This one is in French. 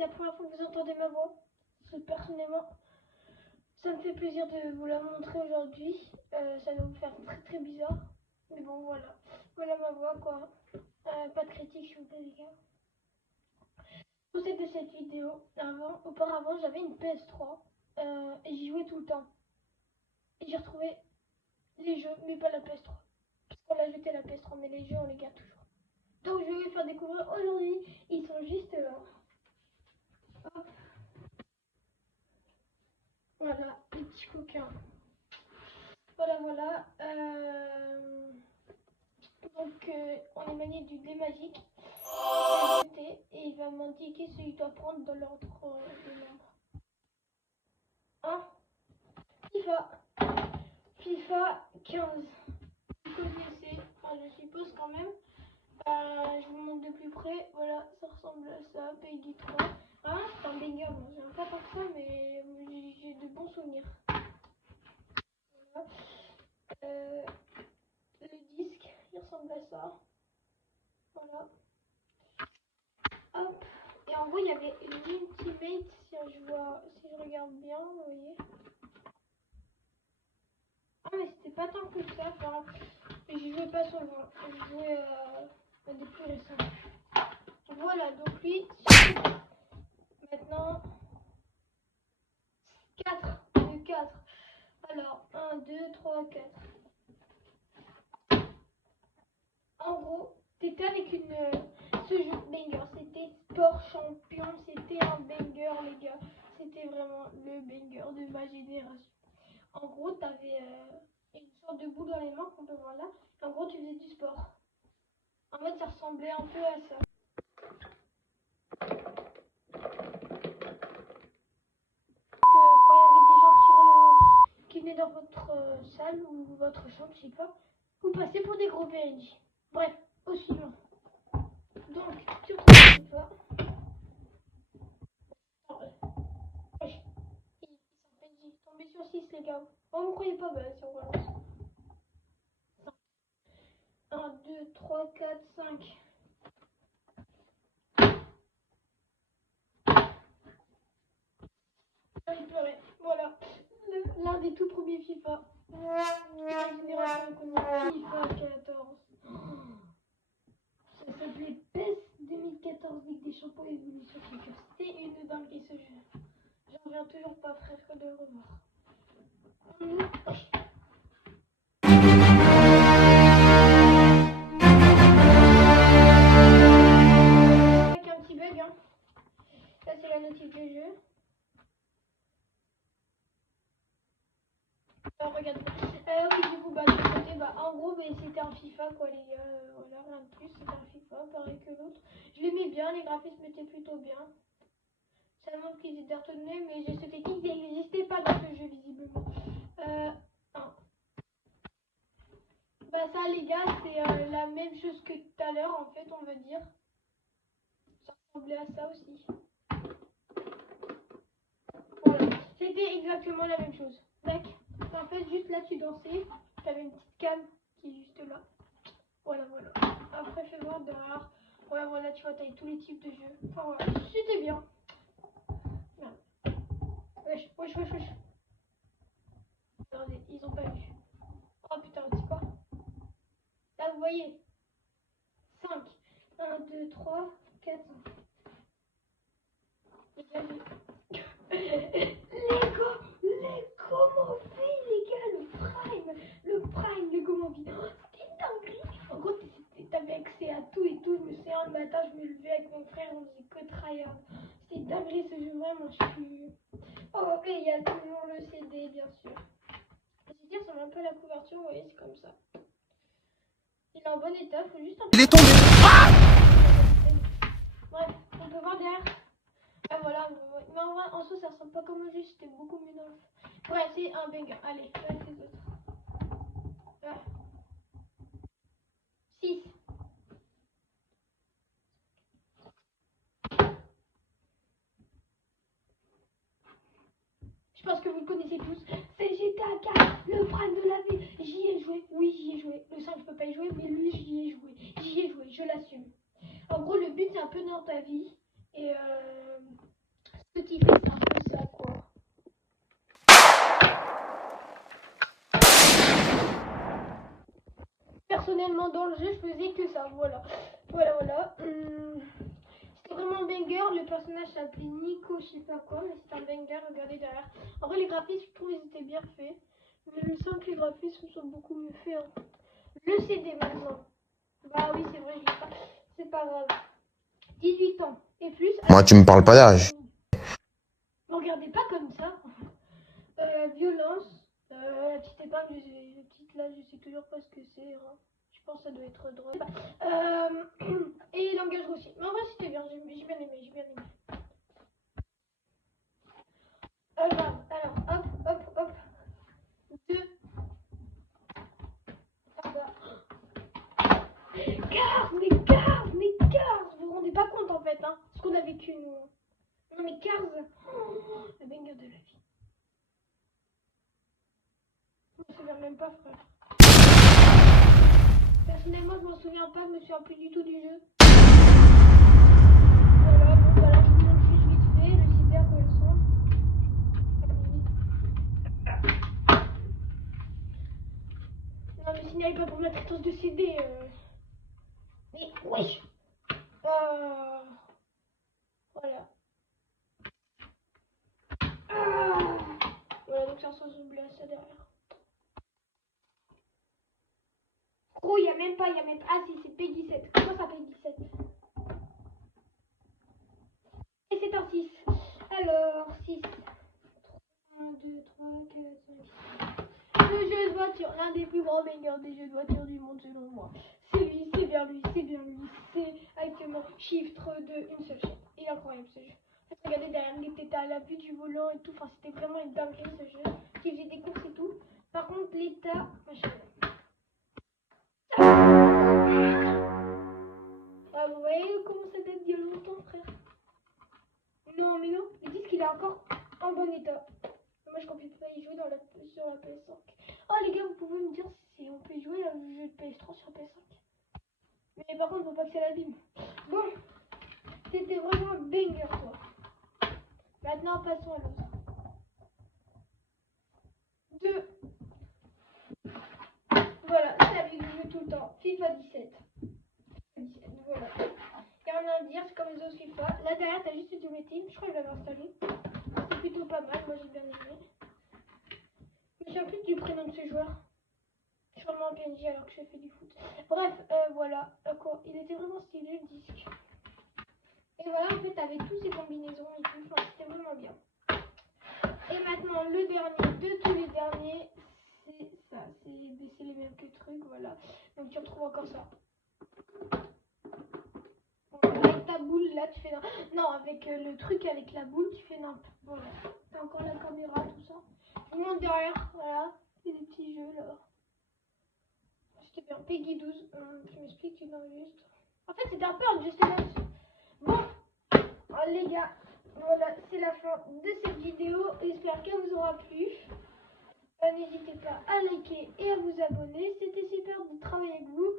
c'est la première fois que vous entendez ma voix. Personnellement, ça me fait plaisir de vous la montrer aujourd'hui. Ça va vous faire très bizarre. Mais bon, voilà. Voilà ma voix, quoi. Pas de critique, s'il vous plaît, les gars. Pour cette vidéo, auparavant, j'avais une PS3 et j'y jouais tout le temps. Et j'ai retrouvé les jeux, mais pas la PS3. Parce qu'on l'a jeté la PS3, mais les jeux, on les garde toujours. Donc, je vais vous faire découvrir aujourd'hui. Ils sont juste là. Hop. Voilà, les petits coquins. Voilà. Donc, on est manié du dé magique. Et il va m'indiquer ce qu'il doit prendre dans l'ordre de nombres. 1. FIFA 15. Vous connaissez, je suppose quand même. Je vous montre de plus près. Voilà, ça ressemble à ça. Peggy 3. Hein, c'est un banger. Bon, j'aime pas tant que ça, mais j'ai de bons souvenirs. Voilà. Le disque, il ressemble à ça. Voilà. Hop. Et en gros, il y avait une Ultimate, si je regarde bien, vous voyez. Ah, mais c'était pas tant que ça, enfin, j'y jouais pas sur le jeu, je jouais à des plus récents. Voilà, donc lui, maintenant, 4, 4. Alors, 1, 2, 3, 4. En gros, c'était avec ce jeu banger, c'était Sport Champion, c'était un banger, les gars. C'était vraiment le banger de ma génération. En gros, t'avais une sorte de boule dans les mains qu'on peut voir là. En gros, tu faisais du sport. En fait, ça ressemblait un peu à ça. Quand il y avait des gens qui venaient dans votre salle ou votre chambre, je sais pas, vous passez pour des gros PNJ. Bref, au suivant. Donc, tu retrouves pas. Il s'appelle PNJ. Tombez sur 6, les gars. Oh, vous croyez pas, bah, si on relance. 1, 2, 3, 4, 5. Voilà, l'un des tout premiers FIFA. La génération FIFA 14. Ça s'appelait PES 2014 Ligue des Champions Évolution Soccer. C'était une dinguerie ce jeu. J'en reviens toujours pas, frère, que de le revoir. Avec un petit bug, hein. Ça, c'est la notice du jeu. Regarde. Oui, du coup, bah, de ce côté, bah, en gros, bah, c'était un FIFA, quoi, les gars. Voilà, rien de plus. C'était un FIFA, pareil que l'autre. Je l'aimais bien, les graphismes étaient plutôt bien. Ça montre qu'ils étaient retenus, mais cette technique n'existait pas dans ce jeu, visiblement. Bah, ça, les gars, c'est la même chose que tout à l'heure, en fait, on va dire. Ça ressemblait à ça aussi. Voilà. C'était exactement la même chose. Tac. En fait, juste là, tu dansais. Tu avais une petite cam qui est juste là. Voilà. Après, fais voir dehors. Ouais, voilà, tu vois, t'as tous les types de jeux. Enfin, voilà. C'était bien. Merde. Wesh. Regardez, ils ont pas vu. Oh putain, c'est quoi? Là, vous voyez. 5. 1, 2, 3, 4, 5. Les gars, comment on fait, les gars, le prime de comment on vit. C'était une dinguerie. En gros, t'avais accès à tout et tout. Je me souviens, le matin, je me levais avec mon frère, on faisait que tryhard. C'était une dinguerie ce jeu, vraiment, je suis... Oh, et il y a toujours le CD, bien sûr. Le CD ressemble un peu à la couverture, vous voyez, c'est comme ça. Il est en bon état, faut juste un peu... Il est tombé. Bref, on peut voir derrière. Ah voilà, mais en vrai, en soi, ça ressemble pas comme un jeu, c'était beaucoup mieux dans le... Bref, c'est un banger. Allez, là, c'est d'autres. 6. Je pense que vous le connaissez tous. C'est GTA 4, le prime de la vie. J'y ai joué, oui, j'y ai joué. Le 5, je peux pas y jouer, mais lui, j'y ai joué, je l'assume. En gros, le but, c'est un peu dans ta vie. Et personnellement dans le jeu je faisais que ça, voilà. Voilà. C'était vraiment un banger, le personnage s'appelait Nico, je sais pas quoi, mais c'était un banger, regardez derrière. En vrai les graphismes je trouve ils étaient bien faits, mais je sens que les graphismes sont beaucoup mieux faits. Hein. Le CD maintenant. Bah oui c'est vrai, je l'ai pas. C'est pas grave. 18 ans et plus. Moi, tu me parles pas d'âge. Ne regardez pas comme ça. Violence. La petite épingle, la petite là, je sais toujours pas ce que c'est. Hein. Je pense que ça doit être drôle. Et langage grossier. Mais en vrai, c'était bien. J'ai bien aimé. Alors, hop. 2. Ah bah. Cars. Vous vous rendez pas compte en fait, hein. Ce qu'on a vécu nous. Non mais Cars. La banger de la vie. Je me souviens même pas, frère. Personnellement, je m'en souviens pas, je me souviens plus du tout du jeu. Voilà, bon, voilà, je vous montre juste vite fait le CD à quoi ils sont. Non, mais signalez pas pour la traitance de CD. Mais oui. Voilà. Voilà, donc ça ressemble à ça derrière. Gros, il y a même pas. Ah si, c'est Peggy 7. Comment ça Peggy 7? Et c'est un 6. Alors, 6. 1, 2, 3, 4, 5. Le jeu de voiture, l'un des plus grands bangers des jeux de voiture du monde selon moi. C'est lui, c'est bien lui. C'est actuellement chiffre de une seule chaîne. Il est incroyable ce jeu. Regardez derrière, il était à la vue du volant et tout. Enfin, c'était vraiment une dinguerie ce jeu. Qui faisait des courses et tout. Par contre, l'état, machin. Ah, vous voyez comment ça date d'il y a longtemps, frère? Non, mais non. Le disque, il est encore en bon état. Moi, je compte pas y jouer sur la PS5. Oh, les gars, vous pouvez me dire si on peut jouer à un jeu de PS3 sur PS5. Mais par contre, faut pas que ça l'abîme. Bon, c'était vraiment un banger, quoi. Maintenant, passons à l'autre. 2. Voilà, c'est avec je joue tout le temps. FIFA 17. Voilà. Il y a rien à dire, c'est comme les autres FIFA. Là derrière, t'as juste Ultimate Team. Je crois qu'il va m'installer. C'est plutôt pas mal, moi j'ai bien aimé. Je me souviens plus du prénom de ce joueur. Je suis vraiment en PNJ alors que je fais du foot. Bref, voilà. Quoi. Il était vraiment stylé le disque. Et voilà, en fait, avec tous ces combinaisons et tout, enfin, c'était vraiment bien. Et maintenant, le dernier de tous les derniers, c'est ça. C'est les mêmes que le truc, voilà. Donc tu retrouves encore ça. Avec ta boule là, tu fais non, avec le truc avec la boule, tu fais nimp. Voilà. T'as encore la caméra, tout ça. Je vous montre derrière, voilà. C'est des petits jeux là. C'était bien. Peggy 12. Je m'explique une juste. En fait, c'était un peu un Just Dance. Bon, les gars, voilà, c'est la fin de cette vidéo. J'espère qu'elle vous aura plu. N'hésitez pas à liker et à vous abonner. C'était super de travailler avec vous.